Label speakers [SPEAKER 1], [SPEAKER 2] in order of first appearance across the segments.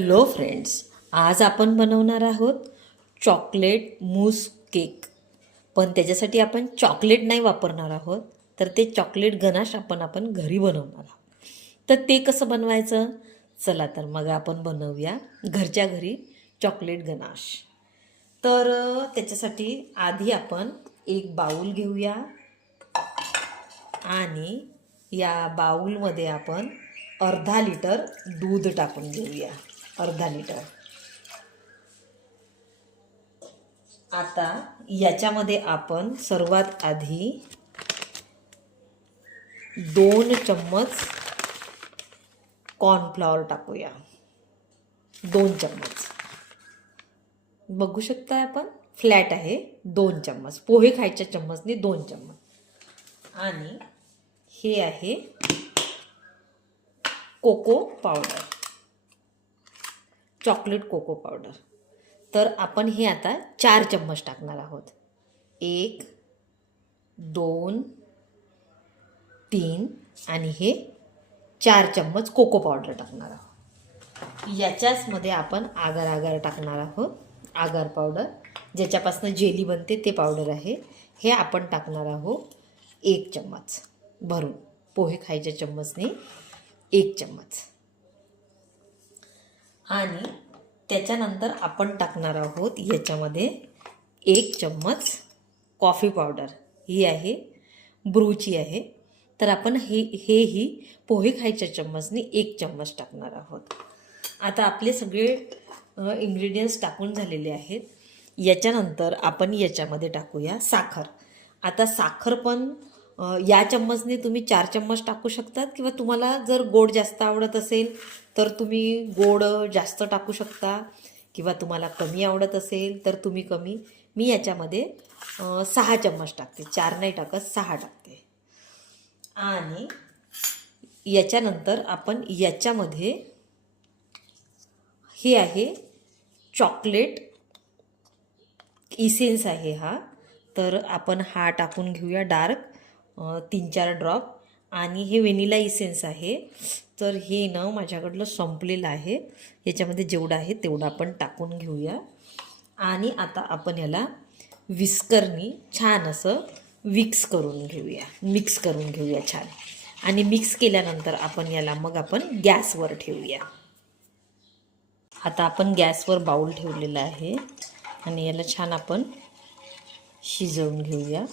[SPEAKER 1] Hello friends आज आपण बनवणार आहोत चॉकलेट मूस केक. पण त्याच्यासाठी आपण चॉकलेट नाही वापरणार आहोत तर ते चॉकलेट गनाश आपण आपण घरी बनवणार आहोत. तर ते कसं बनवायचं? चला तर मग आपण बनवूया घरच्या घरी चॉकलेट गनाश. तर त्याच्यासाठी आधी आपण एक बाऊल घेऊया आणि या बाऊलमध्ये आपण अर्धा लिटर दूध टाकून घेऊया. अर्धा लिटर. आता याच्यामध्ये आपण सर्वात आधी दोन चम्मच कॉर्नफ्लॉवर टाकूया. दोन चम्मच. बघू शकता आपण? फ्लॅट आहे दोन चम्मच. पोहे खायच्या चम्मचने दोन चम्मच. आणि हे आहे cocoa powder chocolate cocoa powder. तर आपण हे आता चार चम्मच टाकणार आहोत. एक दोन तीन आणि हे चार चम्मच कोको पावडर टाकणार आहोत. याच्याचमध्ये आपण आगार आगार टाकणार आहोत. आगार पावडर ज्याच्यापासून जेली बनते ते पावडर आहे. हे आपण टाकणार आहोत एक चम्मच. भरून पोहे खायच्या चम्मचने एक चम्मच. आणि त्याच्यानंतर आपण टाकणार आहोत याच्यामध्ये एक चम्मच कॉफी पावडर. ही आहे ब्रूची आहे. तर आपण हे हेही पोहे खायच्या चम्मचने एक चम्मच टाकणार आहोत. आता आपले सगळे इंग्रेडियंट्स टाकून झालेले आहेत. याच्यानंतर आपण याच्यामध्ये टाकूया साखर. आता साखर पण या चम्मचने तुम्ही चार चम्मच टाकू शकतात किंवा तुम्हाला जर गोड जास्त आवडत असेल तर तुम्ही गोड जास्त टाकू शकता. किंवा तुम्हाला कमी आवडत असेल तर तुम्ही कमी. मी याच्यामध्ये सहा चम्मच टाकते. चार नाही टाकत सहा टाकते. आणि याच्यानंतर आपण याच्यामध्ये हे आहे चॉकलेट इसेन्स आहे हा. तर आपण हा टाकून घेऊया डार्क. तीन चार ड्रॉप. आणि हे व्हेनिला इसेन्स आहे. तर हे ना माझ्याकडलं संपलेलं आहे. याच्यामध्ये जेवढं आहे तेवढं आपण टाकून घेऊया. आणि आता आपण याला विस्करनी छान असं विक्स करून घेऊया. मिक्स करून घेऊया छान. आणि मिक्स केल्यानंतर आपण याला मग आपण गॅसवर ठेवूया. आता आपण गॅसवर बाऊल ठेवलेला आहे. आणि याला छान आपण शिजवून घेऊया.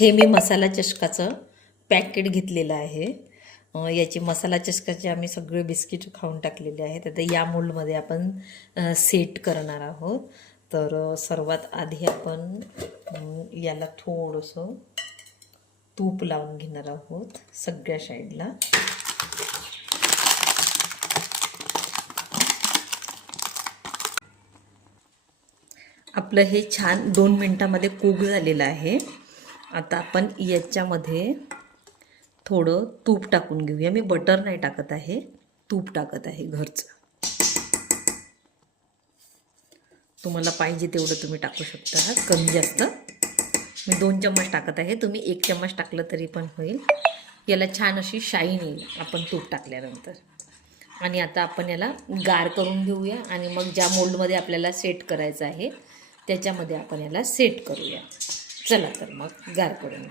[SPEAKER 1] हे मी मसाला चषकाचं पॅकेट घेतलेलं आहे. याची मसाला चषकाचे आम्ही सगळे बिस्किट खाऊन टाकलेले आहेत. आता या मोल्डमध्ये आपण सेट करणार आहोत. तर सर्वात आधी आपण याला थोडंसं तूप लावून घेणार आहोत सगळ्या साईडला. आपलं हे छान दोन मिनटामध्ये कुक झालेलं आहे. आता आपण याच्यामध्ये थोडं तूप टाकून घेऊया. मी बटर नाही टाकत आहे. तूप टाकत आहे घरचं. तुम्हाला पाहिजे तेवढं तुम्ही टाकू शकता. कमी जास्त. मी दोन चम्मच टाकत आहे. तुम्ही एक चम्मच टाकलं तरी पण होईल. याला छान अशी शाईन येईल. आपण तूप टाकल्यानंतर. आणि आता आपण याला गार करून घेऊया. आणि मग ज्या मोल्डमध्ये आपल्याला सेट करायचं आहे त्याच्यामध्ये आपण याला सेट करूया. चला तर मग गार करून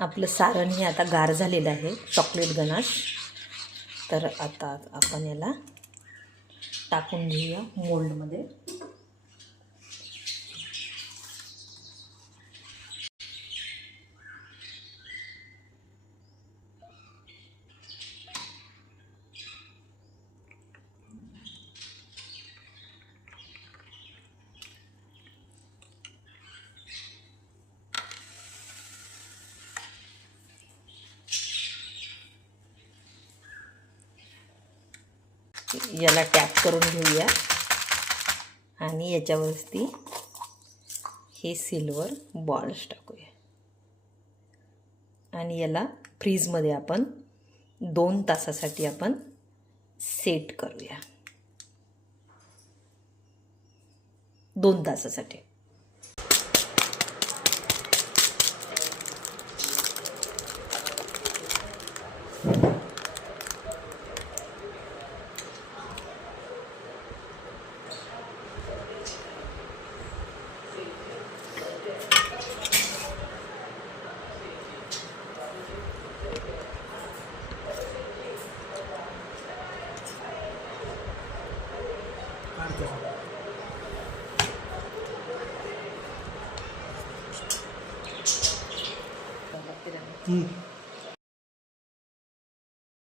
[SPEAKER 1] आपलं सारण हे आता गार झालेलं आहे चॉकलेट गणाश. तर आता आपण याला टाकून घेऊया मोल्डमध्ये याला टॅप करून घेऊया. आणि याच्यावरती हे सिल्वर बॉल्स टाकूया. आणि याला फ्रीजमध्ये आपण दोन तासासाठी आपण सेट करूया. दोन तासासाठी. Thank you.
[SPEAKER 2] হুম।